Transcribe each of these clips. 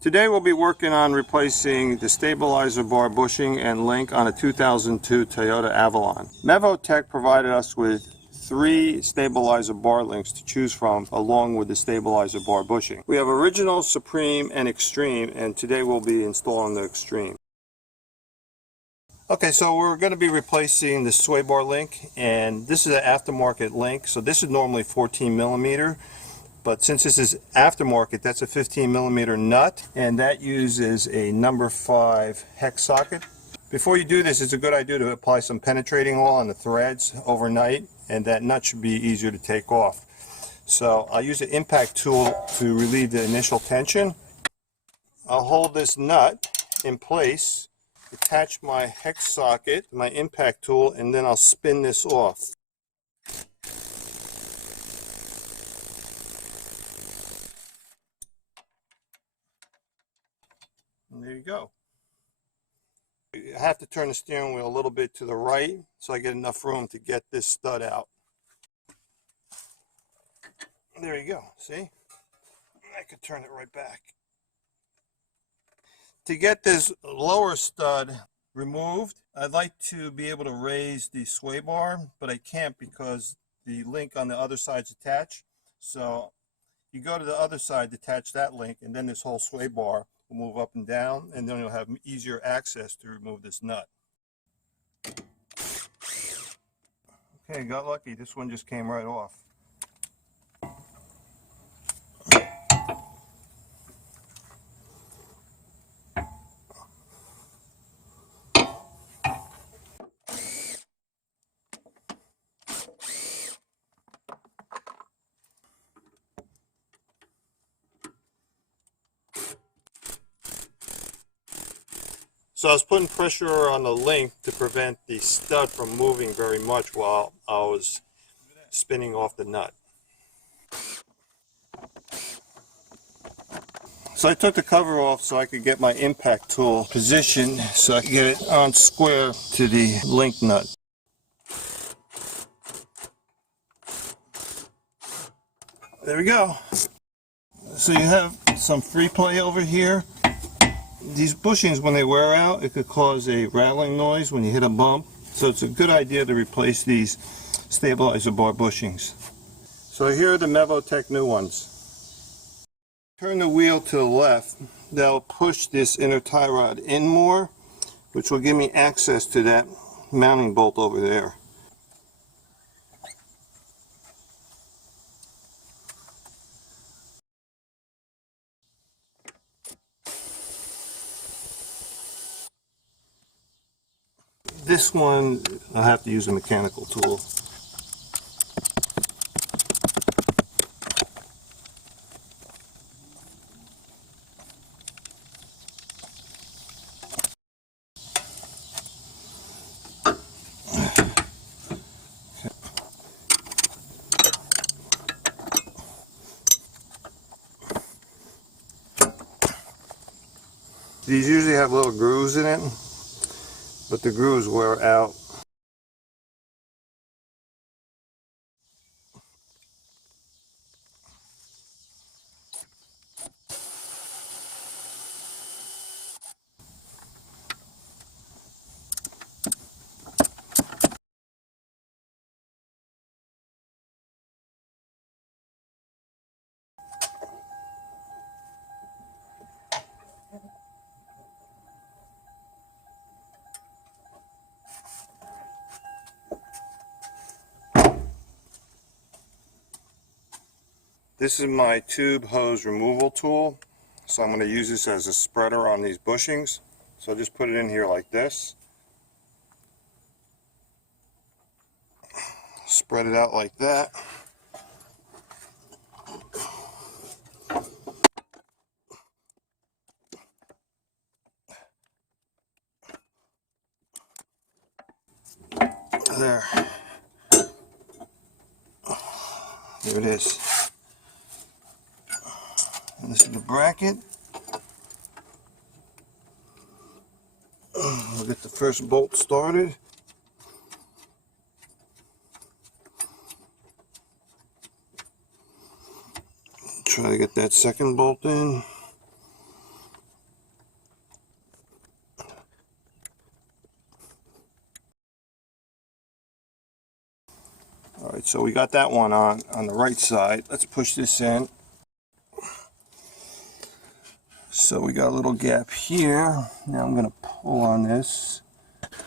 Today we'll be working on replacing the stabilizer bar bushing and link on a 2002 Toyota Avalon. Mevotech provided us with 3 stabilizer bar links to choose from along with the stabilizer bar bushing. We have Original, Supreme, and Extreme, and today we'll be installing the Extreme. Okay, so we're going to be replacing the sway bar link, and this is an aftermarket link. So this is normally 14 millimeter. But since this is aftermarket, that's a 15 millimeter nut, and that uses a number 5 hex socket. Before you do this, it's a good idea to apply some penetrating oil on the threads overnight, and that nut should be easier to take off. So I'll use an impact tool to relieve the initial tension. I'll hold this nut in place, attach my hex socket, my impact tool, and then I'll spin this off. And there you go. I have to turn the steering wheel a little bit to the right so I get enough room to get this stud out. There you go. See? I could turn it right back. To get this lower stud removed, I'd like to be able to raise the sway bar, but I can't because the link on the other side's attached. So you go to the other side, detach that link, and then this whole sway bar will move up and down, and then you'll have easier access to remove this nut. Okay, got lucky. This one just came right off. So I was putting pressure on the link to prevent the stud from moving very much while I was spinning off the nut. So I took the cover off so I could get my impact tool positioned so I could get it on square to the link nut. There we go. So you have some free play over here. These bushings, when they wear out, it could cause a rattling noise when you hit a bump. So it's a good idea to replace these stabilizer bar bushings. So here are the Mevotech new ones. Turn the wheel to the left. That'll push this inner tie rod in more, which will give me access to that mounting bolt over there. This one, I'll have to use a mechanical tool. These usually have little grooves in it, but the grooves wear out. This is my tube hose removal tool, so I'm going to use this as a spreader on these bushings. So I'll just put it in here like this. Spread it out like that. There. There it is. And this is the bracket. We'll get the first bolt started. Try to get that second bolt in. Alright, so we got that one on the right side. Let's push this in. So we got a little gap here. Now I'm going to pull on this.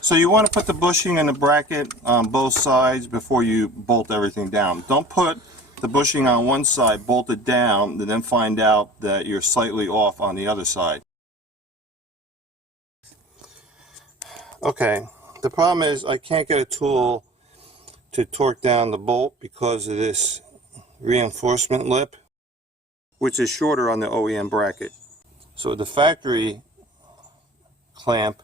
So you want to put the bushing and the bracket on both sides before you bolt everything down. Don't put the bushing on one side, bolt it down, and then find out that you're slightly off on the other side. Okay, the problem is I can't get a tool to torque down the bolt because of this reinforcement lip, which is shorter on the OEM bracket. So the factory clamp,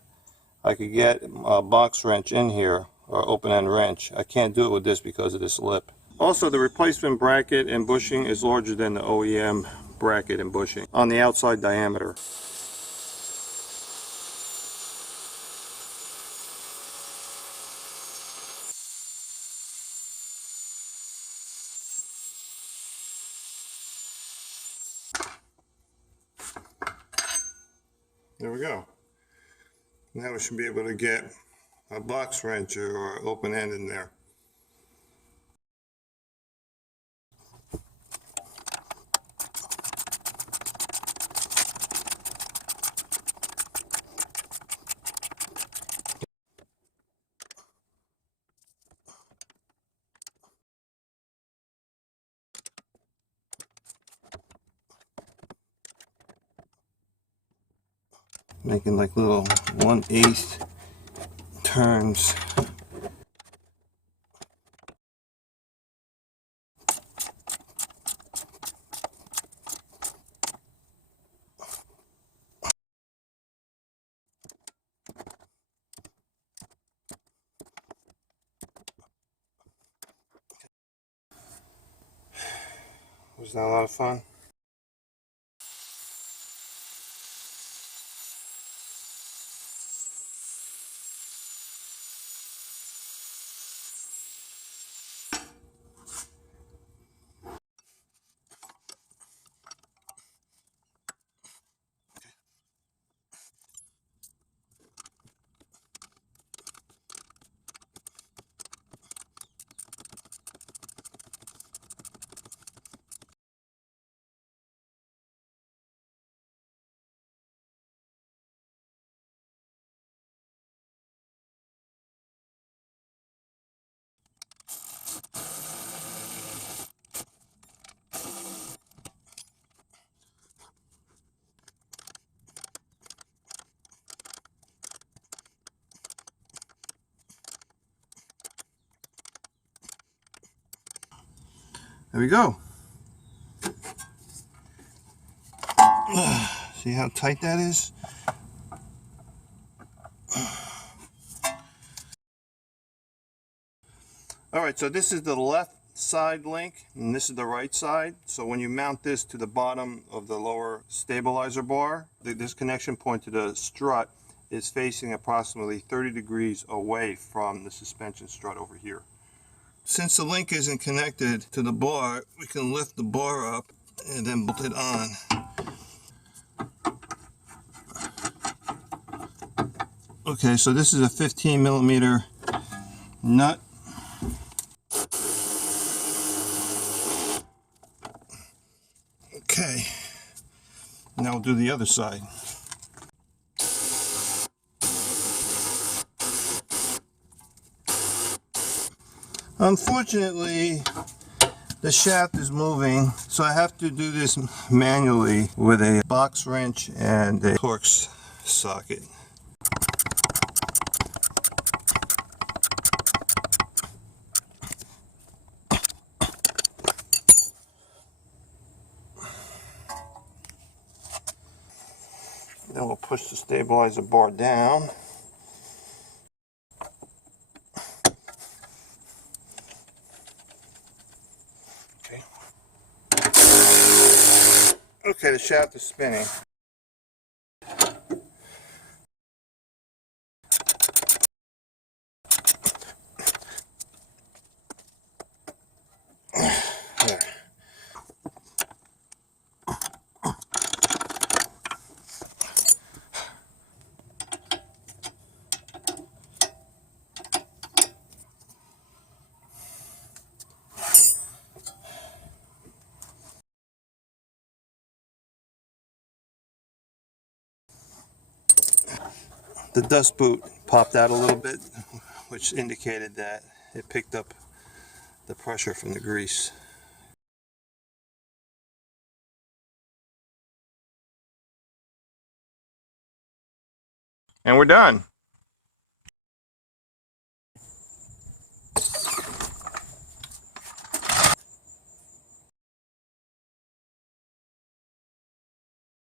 I could get a box wrench in here, or open end wrench. I can't do it with this because of this lip. Also, the replacement bracket and bushing is larger than the OEM bracket and bushing on the outside diameter. There we go. Now we should be able to get a box wrench or open end in there. Making like little 1/8 turns. Was that a lot of fun? There we go. See how tight that is? Alright, so this is the left side link and this is the right side. So when you mount this to the bottom of the lower stabilizer bar, this connection point to the strut is facing approximately 30 degrees away from the suspension strut over here. Since the link isn't connected to the bar, we can lift the bar up and then bolt it on. Okay, so this is a 15mm nut. Okay, now we'll do the other side. Unfortunately, the shaft is moving, so I have to do this manually with a box wrench and a torque socket. Then we'll push the stabilizer bar down. Okay. Okay, the shaft is spinning. There. The dust boot popped out a little bit, which indicated that it picked up the pressure from the grease. And we're done.